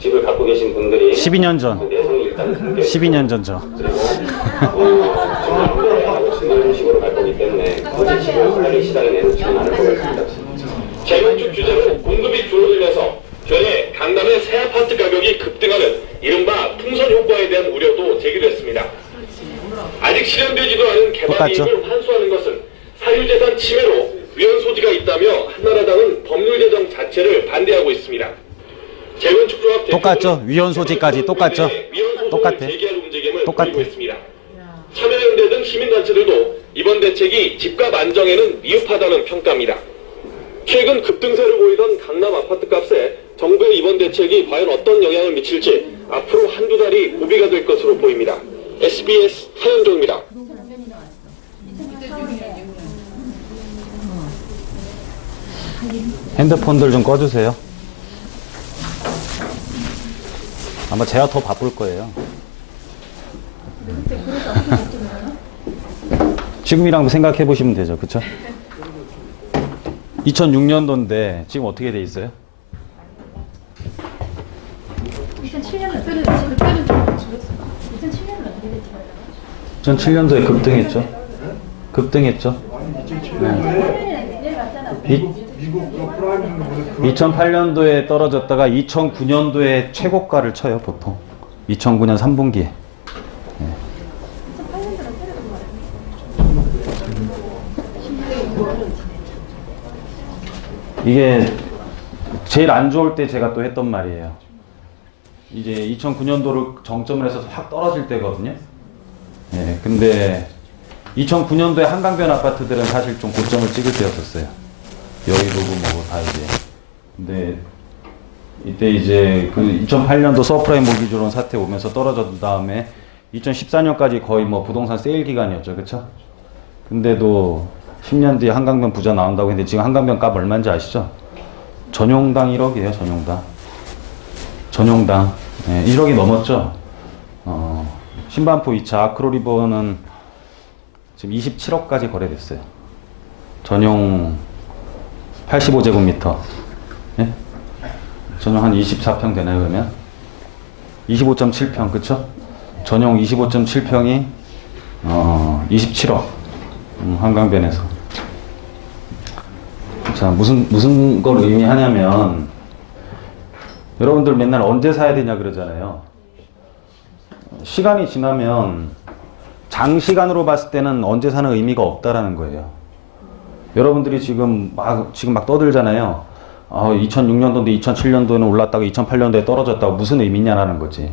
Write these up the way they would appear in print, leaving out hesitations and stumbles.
집을 갖고 계신 분들이 12년 전. 그 내성이 일단 생겨 12년 전죠. 그리고 정말 후회하고 친구는 식으로 갈 거기 때문에 굳이 집을 빨리 시장에 내놓지는 않을 것 같습니다. 재건축 규제로 공급이 줄어들면서 견해 강남의 새 아파트 가격이 급등하는 이른바 풍선 효과에 대한 우려도 제기됐습니다. 아직 실현되지도 않은 개발 똑같죠? 이익을 환수하는 것은 사유재산 침해로 위헌 소지가 있다며 한나라당은 법률 제정 자체를 반대하고 있습니다. 재건축조합 똑같죠? 위헌 소지까지 똑같죠? 똑같아. 제기할 움직임을 똑같아. 보이고 있습니다. 참여연대 등 시민단체들도 이번 대책이 집값 안정에는 미흡하다는 평가입니다. 최근 급등세를 보이던 강남 아파트값에 정부의 이번 대책이 과연 어떤 영향을 미칠지 앞으로 한두 달이 고비가 될 것으로 보입니다. SBS 하현종입니다. 핸드폰들 좀 꺼주세요. 아마 제가 더 바쁠 거예요. 지금이랑 생각해 보시면 되죠. 그쵸? 2006년도인데 지금 어떻게 돼 있어요? 2007년도 그때는 좀 줄었어. 2007년도 어떻게 됐지? 2007년도에 급등했죠. 급등했죠. 내일 맞잖아. 2008년도에 떨어졌다가 2009년도에 최고가를 쳐요, 보통. 2009년 3분기에. 이게 제일 안 좋을 때 제가 또 했던 말이에요. 이제 2009년도를 정점을 해서 확 떨어질 때거든요. 예, 근데 2009년도에 한강변 아파트들은 사실 좀 고점을 찍을 때였었어요. 여의도고 뭐 다 이제. 근데 이때 이제 그 2008년도 서프라임 모기지론 사태 오면서 떨어졌던 다음에 2014년까지 거의 뭐 부동산 세일 기간이었죠. 그쵸? 근데도 10년 뒤에 한강변 부자 나온다고 했는데 지금 한강변 값 얼마인지 아시죠? 전용당 1억이에요. 전용당. 네, 1억이 넘었죠? 신반포 2차 아크로리버는 지금 27억까지 거래됐어요. 전용 85제곱미터. 예? 전용 한 24평 되나요, 그러면? 25.7평, 그쵸? 전용 25.7평이, 27억. 한강변에서. 자, 무슨 걸 의미하냐면, 여러분들 맨날 언제 사야 되냐 그러잖아요. 시간이 지나면, 장시간으로 봤을 때는 언제 사는 의미가 없다라는 거예요. 여러분들이 지금 막 떠들잖아요. 2006년도인데 2007년도에는 올랐다가 2008년도에 떨어졌다고 무슨 의미냐라는 거지.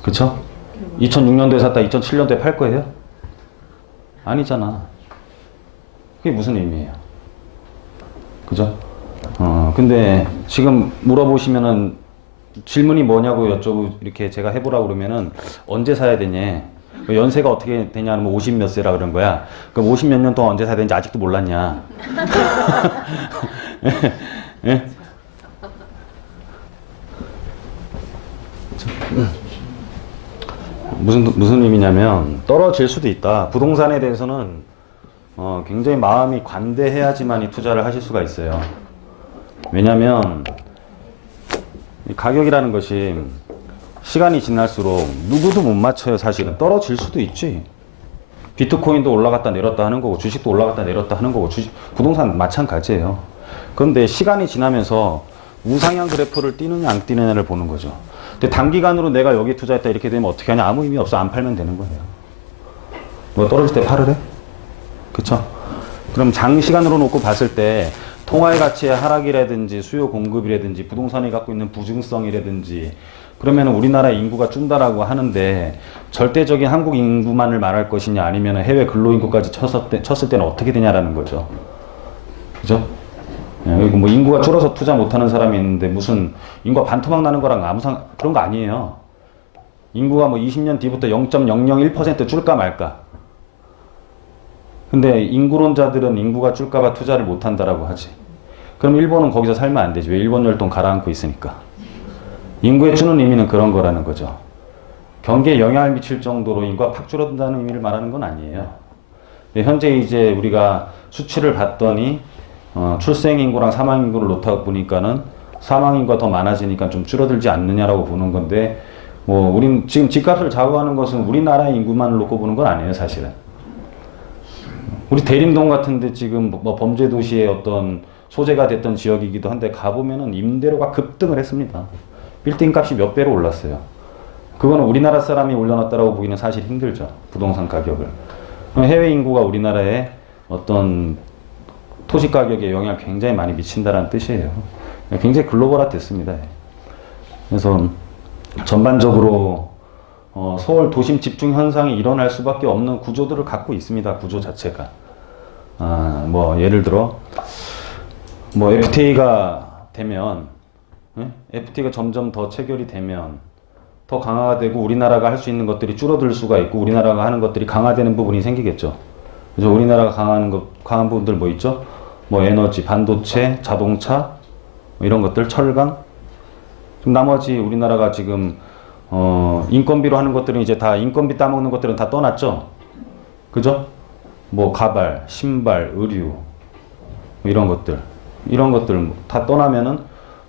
그쵸? 2006년도에 샀다 2007년도에 팔 거예요? 아니잖아. 그게 무슨 의미예요? 그죠? 근데 지금 물어보시면은 질문이 뭐냐고 이렇게 제가 해보라고 그러면은 언제 사야 되냐? 연세가 어떻게 되냐면 50 몇 세라 그런 거야. 그럼 50 몇 년 동안 언제 사야 되는지 아직도 몰랐냐? 예? 무슨 의미냐면 떨어질 수도 있다. 부동산에 대해서는 굉장히 마음이 관대해야지만 이 투자를 하실 수가 있어요. 왜냐면 이 가격이라는 것이 시간이 지날수록 누구도 못 맞춰요. 사실은 떨어질 수도 있지. 비트코인도 올라갔다 내렸다 하는 거고 주식도 올라갔다 내렸다 하는 거고 부동산 마찬가지예요. 그런데 시간이 지나면서 우상향 그래프를 띄느냐 안 띄느냐를 보는 거죠. 근데 단기간으로 내가 여기 투자했다 이렇게 되면 어떻게 하냐? 아무 의미 없어. 안 팔면 되는 거예요. 뭐 떨어질 때 팔으래? 그쵸? 그럼 장시간으로 놓고 봤을 때 통화의 가치의 하락이라든지 수요 공급이라든지 부동산이 갖고 있는 부증성이라든지 그러면 우리나라 인구가 준다라고 하는데 절대적인 한국 인구만을 말할 것이냐 아니면 해외 근로인구까지 쳤을 때는 어떻게 되냐라는 거죠. 그죠? 그리고 뭐 인구가 줄어서 투자 못하는 사람이 있는데 무슨 인구가 반토막 나는 거랑 그런 거 아니에요. 인구가 뭐 20년 뒤부터 0.001% 줄까 말까. 근데 인구론자들은 인구가 줄까봐 투자를 못한다라고 하지. 그럼 일본은 거기서 살면 안 되지. 왜? 일본 열동 가라앉고 있으니까. 인구에 주는 의미는 그런 거라는 거죠. 경기에 영향을 미칠 정도로 인구가 팍 줄어든다는 의미를 말하는 건 아니에요. 현재 이제 우리가 수치를 봤더니 출생 인구랑 사망 인구를 놓다 보니까는 사망인구가 더 많아지니까 좀 줄어들지 않느냐라고 보는 건데, 뭐 우린 지금 집값을 좌우하는 것은 우리나라의 인구만을 놓고 보는 건 아니에요, 사실은. 우리 대림동 같은데 지금 뭐 범죄 도시의 어떤 소재가 됐던 지역이기도 한데 가보면은 임대료가 급등을 했습니다. 빌딩 값이 몇 배로 올랐어요. 그거는 우리나라 사람이 올려놨다라고 보기는 사실 힘들죠, 부동산 가격을. 해외 인구가 우리나라의 어떤 토지 가격에 영향을 굉장히 많이 미친다는 뜻이에요. 굉장히 글로벌화 됐습니다. 그래서 전반적으로 서울 도심 집중 현상이 일어날 수밖에 없는 구조들을 갖고 있습니다. 구조 자체가. 뭐 예를 들어 뭐 FTA가 되면, FTA가 점점 더 체결이 되면 더 강화가 되고 우리나라가 할 수 있는 것들이 줄어들 수가 있고 우리나라가 하는 것들이 강화되는 부분이 생기겠죠. 그래서 우리나라가 강한 부분들 뭐 있죠? 뭐 에너지, 반도체, 자동차, 뭐 이런 것들, 철강. 좀 나머지 우리나라가 지금 인건비로 하는 것들은 이제 다 인건비 따먹는 것들은 다 떠났죠. 그죠? 뭐 가발, 신발, 의류, 뭐 이런 것들 다 떠나면은,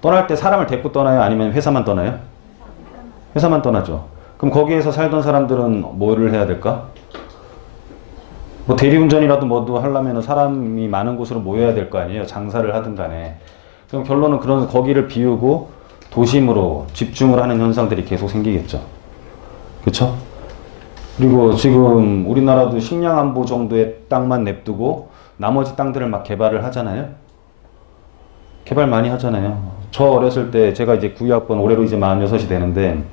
떠날 때 사람을 데리고 떠나요? 아니면 회사만 떠나요? 회사만 떠나죠. 그럼 거기에서 살던 사람들은 뭐를 해야 될까? 뭐 대리운전이라도 뭐도 하려면 사람이 많은 곳으로 모여야 될 거 아니에요. 장사를 하든 간에. 그럼 결론은 그런 거기를 비우고 도심으로 집중을 하는 현상들이 계속 생기겠죠. 그렇죠? 그리고 지금 우리나라도 식량 안보 정도의 땅만 냅두고 나머지 땅들을 막 개발을 하잖아요. 개발 많이 하잖아요. 저 어렸을 때 제가 이제 92학번 올해로 이제 46이 되는데,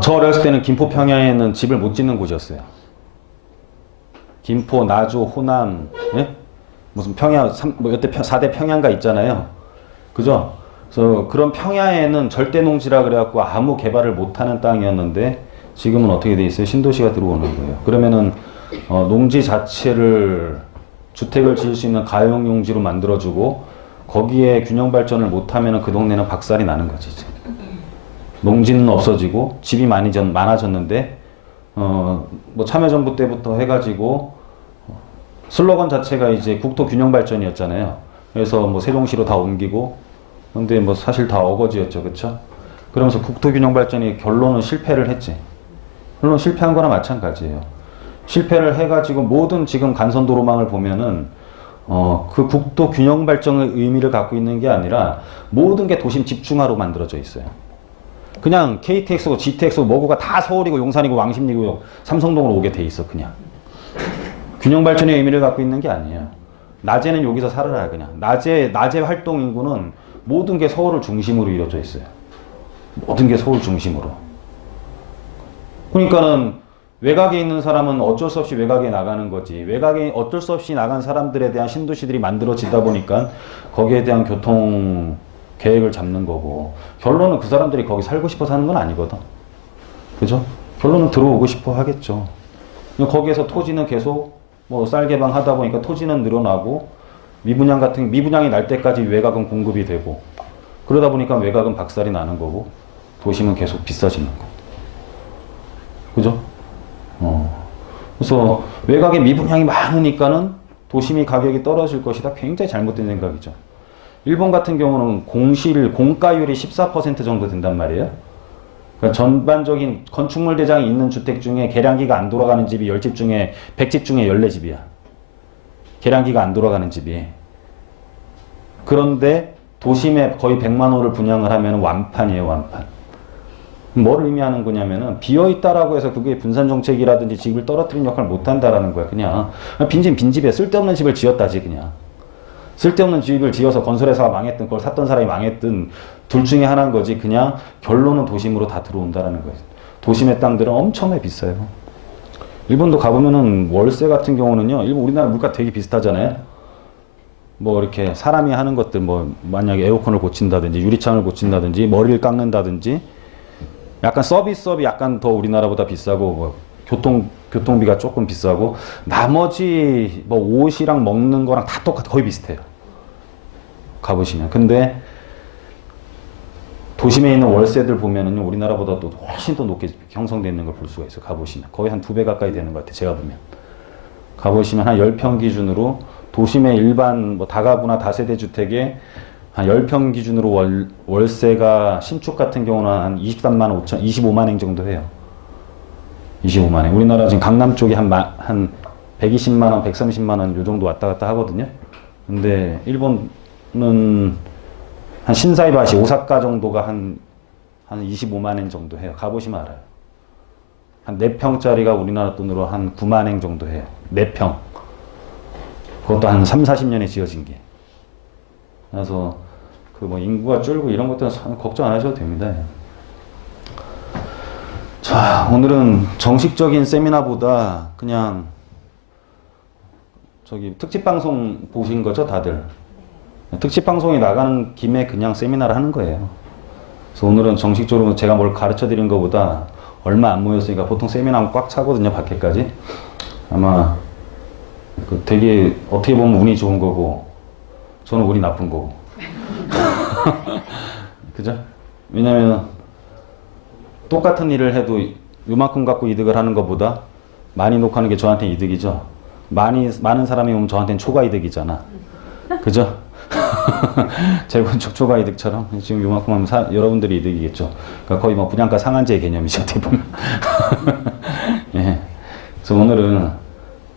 저 어렸을 때는 김포 평야에는 집을 못 짓는 곳이었어요. 김포, 나주, 호남, 예? 무슨 평야, 뭐 여태 4대 평야가 있잖아요. 그죠? 그래서 그런 평야에는 절대 농지라 그래갖고 아무 개발을 못하는 땅이었는데 지금은 어떻게 돼 있어요? 신도시가 들어오는 거예요. 그러면은 농지 자체를 주택을 지을 수 있는 가용 용지로 만들어주고 거기에 균형 발전을 못하면은 그 동네는 박살이 나는 거지. 이제. 농지는 없어지고 집이 많아졌는데 뭐 참여정부 때부터 해가지고 슬로건 자체가 이제 국토 균형 발전이었잖아요. 그래서 뭐 세종시로 다 옮기고, 근데 뭐 사실 다 어거지였죠, 그렇죠? 그러면서 국토 균형 발전이 결론은 실패를 했지. 물론 실패한 거나 마찬가지예요. 실패를 해가지고 모든 지금 간선도로망을 보면은 그 국토 균형 발전의 의미를 갖고 있는 게 아니라 모든 게 도심 집중화로 만들어져 있어요. 그냥 KTX고 GTX고 뭐고가 다 서울이고 용산이고 왕십리고 삼성동으로 오게 돼 있어. 그냥 균형 발전의 의미를 갖고 있는 게 아니에요. 낮에는 여기서 살아라. 그냥 낮에 활동 인구는 모든 게 서울을 중심으로 이루어져 있어요. 모든 게 서울 중심으로. 그러니까는 외곽에 있는 사람은 어쩔 수 없이 외곽에 나가는 거지. 외곽에 어쩔 수 없이 나간 사람들에 대한 신도시들이 만들어지다 보니까 거기에 대한 교통 계획을 잡는 거고, 결론은 그 사람들이 거기 살고 싶어 사는 건 아니거든. 그죠? 결론은 들어오고 싶어 하겠죠. 거기에서 토지는 계속 뭐 쌀 개방하다 보니까 토지는 늘어나고 미분양이 날 때까지 외곽은 공급이 되고, 그러다 보니까 외곽은 박살이 나는 거고 도심은 계속 비싸지는 거. 그죠? 그래서 외곽에 미분양이 많으니까는 도심이 가격이 떨어질 것이다. 굉장히 잘못된 생각이죠. 일본 같은 경우는 공가율이 14% 정도 된단 말이에요. 그러니까 전반적인 건축물 대장이 있는 주택 중에 계량기가 안 돌아가는 집이 10집 중에 100집 중에 14집이야. 계량기가 안 돌아가는 집이. 그런데 도심에 거의 100만 호를 분양을 하면 완판이에요, 완판. 뭘 의미하는 거냐면은 비어있다라고 해서 그게 분산정책이라든지 집을 떨어뜨리는 역할을 못한다라는 거야. 그냥 빈집에 쓸데없는 집을 지었다지. 그냥 쓸데없는 집을 지어서 건설회사가 망했든 그걸 샀던 사람이 망했든 둘 중에 하나인 거지. 그냥 결론은 도심으로 다 들어온다라는 거예요. 도심의 땅들은 엄청나게 비싸요. 일본도 가보면은 월세 같은 경우는요, 일본 우리나라 물가 되게 비슷하잖아요. 뭐 이렇게 사람이 하는 것들, 뭐 만약에 에어컨을 고친다든지 유리창을 고친다든지 머리를 깎는다든지 약간 서비스업이 약간 더 우리나라보다 비싸고, 뭐 교통비가 조금 비싸고, 나머지 뭐 옷이랑 먹는 거랑 다 거의 비슷해요. 가보시면. 근데 도심에 있는 월세들 보면은요, 우리나라보다 또 훨씬 더 높게 형성되어 있는 걸 볼 수가 있어요. 가보시면. 거의 한 2배 가까이 되는 것 같아요. 제가 보면. 가보시면 한 10평 기준으로 도심의 일반 뭐 다가구나 다세대 주택에 한 10평 기준으로 월세가 신축 같은 경우는 한 23만 5천, 25만 원 정도 해요. 25만 원. 우리나라 지금 강남 쪽이 한 120만 원, 130만 원 요 정도 왔다 갔다 하거든요. 근데 일본은 한 신사이바시, 오사카 정도가 한 25만 엔 정도 해요. 가보시면 알아요. 한 4평짜리가 우리나라 돈으로 한 9만 엔 정도 해요. 4평. 그것도 한 3, 40년에 지어진 게. 그래서 그 뭐 인구가 줄고 이런 것들은 걱정 안 하셔도 됩니다. 자, 오늘은 정식적인 세미나보다 그냥 저기 특집 방송 보신 거죠, 다들? 특집 방송이 나가는 김에 그냥 세미나를 하는 거예요. 그래서 오늘은 정식적으로 제가 뭘 가르쳐 드린 것보다 얼마 안 모였으니까 보통 세미나는 꽉 차거든요, 밖에까지. 아마 그 되게 어떻게 보면 운이 좋은 거고 저는 운이 나쁜 거고. 그죠? 왜냐면 똑같은 일을 해도 요만큼 갖고 이득을 하는 것보다 많이 녹화하는 게 저한테는 이득이죠. 많은 사람이 오면 저한테는 초과 이득이잖아. 그죠? 재건축 초과 이득처럼 지금 요만큼 하면 여러분들이 이득이겠죠. 그러니까 거의 뭐 분양가 상한제 개념이죠, 어떻게 보면. 예. 그래서 오늘은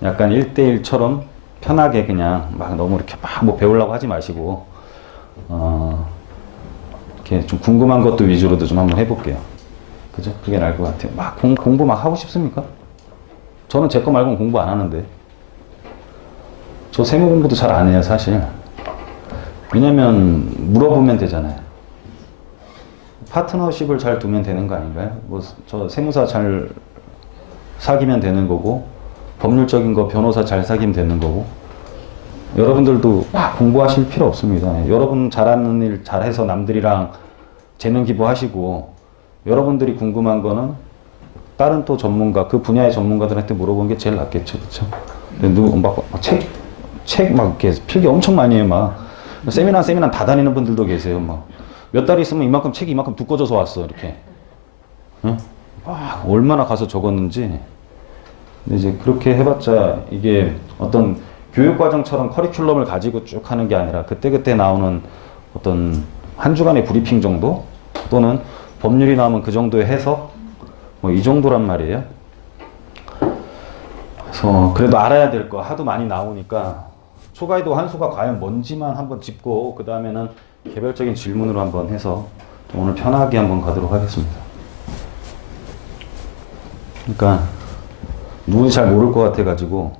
약간 1대1처럼 편하게 그냥 막 너무 이렇게 막 뭐 배우려고 하지 마시고, 이렇게 좀 궁금한 것도 위주로도 좀 한번 해볼게요. 그죠? 그게 나을 것 같아요. 막 공부 막 하고 싶습니까? 저는 제 거 말고는 공부 안 하는데. 저 세무 공부도 잘 안 해요, 사실. 왜냐면 물어보면 되잖아요. 파트너십을 잘 두면 되는 거 아닌가요? 뭐 저 세무사 잘 사귀면 되는 거고, 법률적인 거 변호사 잘 사귀면 되는 거고. 여러분들도 막 공부하실 필요 없습니다. 여러분 잘하는 일 잘해서 남들이랑 재능 기부하시고, 여러분들이 궁금한 거는 다른 또 전문가, 그 분야의 전문가들한테 물어보는 게 제일 낫겠죠, 그렇죠? 누구 책 막 이렇게 필기 엄청 많이 해요, 막. 세미나 다 다니는 분들도 계세요, 막. 몇 달 있으면 이만큼 책이 이만큼 두꺼워져서 왔어, 이렇게. 응? 막 얼마나 가서 적었는지. 근데 이제 그렇게 해봤자 이게 어떤 교육과정처럼 커리큘럼을 가지고 쭉 하는 게 아니라 그때그때 나오는 어떤 한 주간의 브리핑 정도? 또는 법률이 나오면 그 정도의 해석? 뭐 이 정도란 말이에요. 그래서 그래도 알아야 될 거 하도 많이 나오니까 초과이도 환수가 과연 뭔지만 한번 짚고 그 다음에는 개별적인 질문으로 한번 해서 오늘 편하게 한번 가도록 하겠습니다. 그러니까 누군지 잘 모를 것 같아가지고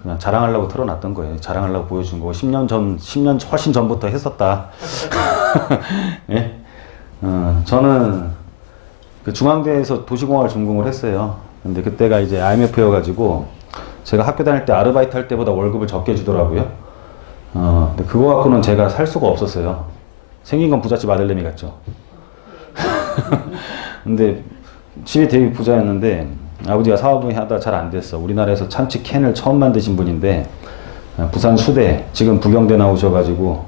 그냥 자랑하려고 틀어놨던 거예요. 자랑하려고 보여준 거고 10년 훨씬 전부터 했었다. 예? 저는 그 중앙대에서 도시공학을 전공을 했어요. 근데 그때가 이제 IMF여가지고 제가 학교 다닐 때 아르바이트 할 때보다 월급을 적게 주더라고요. 근데 그거 갖고는 제가 살 수가 없었어요. 생긴 건 부잣집 아들내미 같죠. 근데 집이 되게 부자였는데 아버지가 사업을 하다 잘 안 됐어. 우리나라에서 참치 캔을 처음 만드신 분인데 부산 수대, 지금 부경대 나오셔가지고,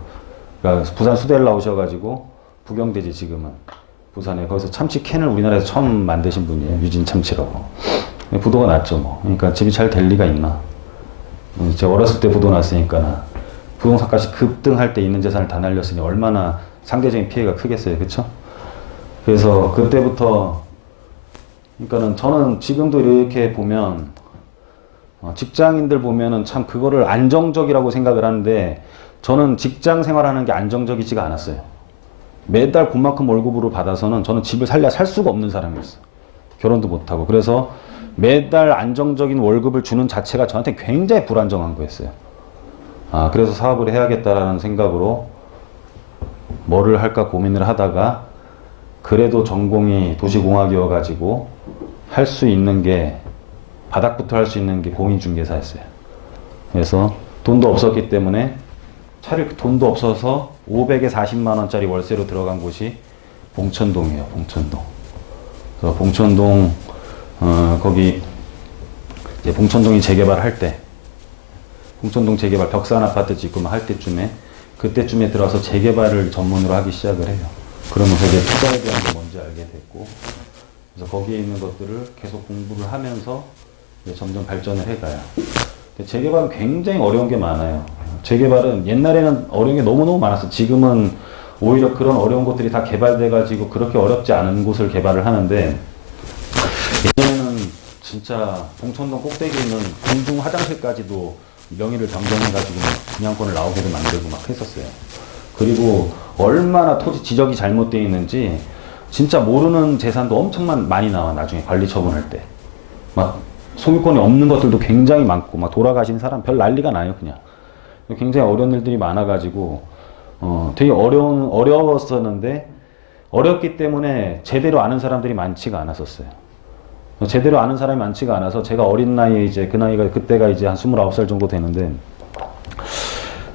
그러니까 부산 수대를 나오셔가지고 부경대지 지금은 부산에. 거기서 참치 캔을 우리나라에서 처음 만드신 분이에요. 유진 참치라고. 부도가 났죠 뭐. 그러니까 집이 잘 될 리가 있나. 제가 어렸을 때 부도 났으니까 부동산값이 급등할 때 있는 재산을 다 날렸으니 얼마나 상대적인 피해가 크겠어요, 그렇죠? 그래서 그때부터, 그러니까는 저는 지금도 이렇게 보면 직장인들 보면은 참 그거를 안정적이라고 생각을 하는데 저는 직장 생활하는 게 안정적이지가 않았어요. 매달 그만큼 월급으로 받아서는 저는 집을 살 수가 없는 사람이었어요. 결혼도 못하고. 그래서 매달 안정적인 월급을 주는 자체가 저한테 굉장히 불안정한 거였어요. 그래서 사업을 해야겠다라는 생각으로 뭐를 할까 고민을 하다가 그래도 전공이 도시공학이어가지고 할 수 있는 게, 바닥부터 할 수 있는 게 공인중개사였어요. 그래서 돈도 없었기 때문에 돈도 없어서 500에 40만 원짜리 월세로 들어간 곳이 봉천동이에요. 봉천동. 그래서 봉천동 거기 이제 봉천동이 재개발할 때, 봉천동 재개발 벽산 아파트 짓고 막 할 때쯤에, 그때쯤에 들어와서 재개발을 전문으로 하기 시작을 해요. 그러면서 이제 투자에 대한 게 뭔지 알게 됐고, 그래서 거기에 있는 것들을 계속 공부를 하면서 이제 점점 발전을 해가요. 재개발은 굉장히 어려운 게 많아요. 재개발은 옛날에는 어려운 게 너무너무 많았어. 지금은 오히려 그런 어려운 곳들이 다 개발돼가지고 그렇게 어렵지 않은 곳을 개발을 하는데, 예전에는 진짜 봉천동 꼭대기에 있는 공중 화장실까지도 명의를 변경해가지고 막 분양권을 나오게도 만들고 막 했었어요. 그리고 얼마나 토지 지적이 잘못되어 있는지 진짜 모르는 재산도 엄청 많이 나와. 나중에 관리 처분할 때 막 소유권이 없는 것들도 굉장히 많고, 막 돌아가신 사람 별 난리가 나요. 그냥 굉장히 어려운 일들이 많아가지고 되게 어려웠었는데, 어렵기 때문에 제대로 아는 사람들이 많지가 않았었어요. 제대로 아는 사람이 많지가 않아서 제가 어린 나이에 이제 그 나이가 그때가 이제 한 29살 정도 되는데,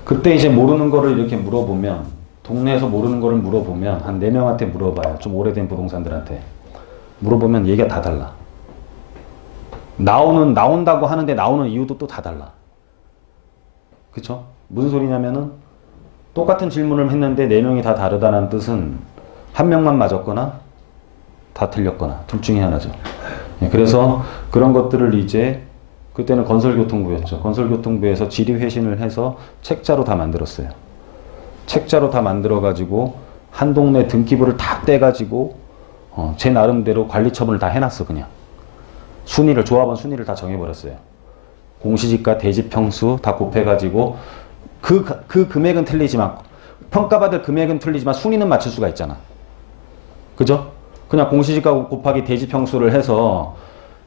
그때 이제 모르는 거를 이렇게 물어보면, 동네에서 모르는 거를 물어보면 한 4명한테 물어봐요. 좀 오래된 부동산들한테 물어보면 얘기가 다 달라. 나온다고 하는데 나오는 이유도 또 다 달라. 그쵸? 무슨 소리냐면은 똑같은 질문을 했는데 4명이 다 다르다는 뜻은 한 명만 맞았거나 다 틀렸거나 둘 중에 하나죠. 그래서 그런 것들을 이제 그때는 건설교통부였죠. 건설교통부에서 지리회신을 해서 책자로 다 만들었어요. 책자로 다 만들어가지고 한 동네 등기부를 다 떼가지고 제 나름대로 관리처분을 다 해놨어. 그냥 순위를, 조합원 순위를 다 정해버렸어요. 공시지가, 대지평수 다 곱해가지고 그 금액은 틀리지만, 평가받을 금액은 틀리지만 순위는 맞출 수가 있잖아. 그죠? 그냥 공시지가 곱하기 대지평수를 해서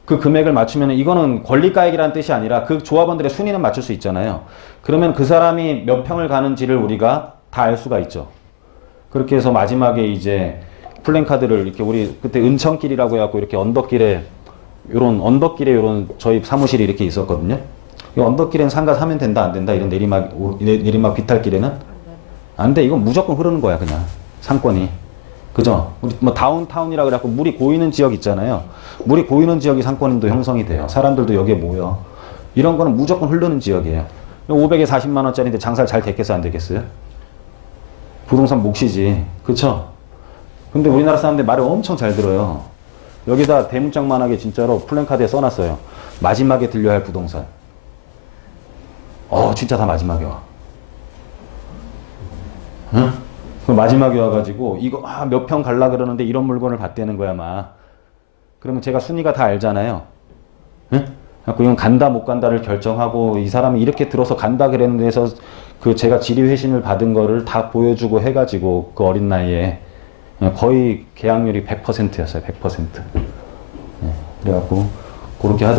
그 금액을 맞추면 이거는 권리가액이라는 뜻이 아니라 그 조합원들의 순위는 맞출 수 있잖아요. 그러면 그 사람이 몇 평을 가는지를 우리가 다 알 수가 있죠. 그렇게 해서 마지막에 이제 플랜카드를 이렇게, 우리 그때 은천길이라고 해갖고 이렇게 언덕길에 요런 저희 사무실이 이렇게 있었거든요. 이 언덕길엔 상가 사면 된다 안 된다, 이런 내리막 비탈길에는 안 돼. 이건 무조건 흐르는 거야. 그냥 상권이. 그죠? 우리 뭐 다운타운이라 그래갖고 물이 고이는 지역 있잖아요. 물이 고이는 지역이 상권도 형성이 돼요. 사람들도 여기에 모여. 이런 거는 무조건 흐르는 지역이에요. 500에 40만 원짜리인데 장사를 잘 됐겠어요, 안 되겠어요? 부동산 몫이지. 그쵸? 근데 우리나라 사람들 말을 엄청 잘 들어요. 여기다 대문짝만하게 진짜로 플랜카드에 써놨어요. 마지막에 들려야 할 부동산. 진짜 다 마지막에 와. 응? 그 마지막에 와가지고 이거 몇 평 갈라 그러는데 이런 물건을 봤다는 거야 막. 그러면 제가 순위가 다 알잖아요. 응? 그래서 이건 간다 못 간다를 결정하고, 이 사람이 이렇게 들어서 간다 그랬는데 해서 그 제가 지리회신을 받은 거를 다 보여주고 해가지고 그 어린 나이에 거의 계약률이 100%였어요. 100%. 그래갖고 그렇게 하다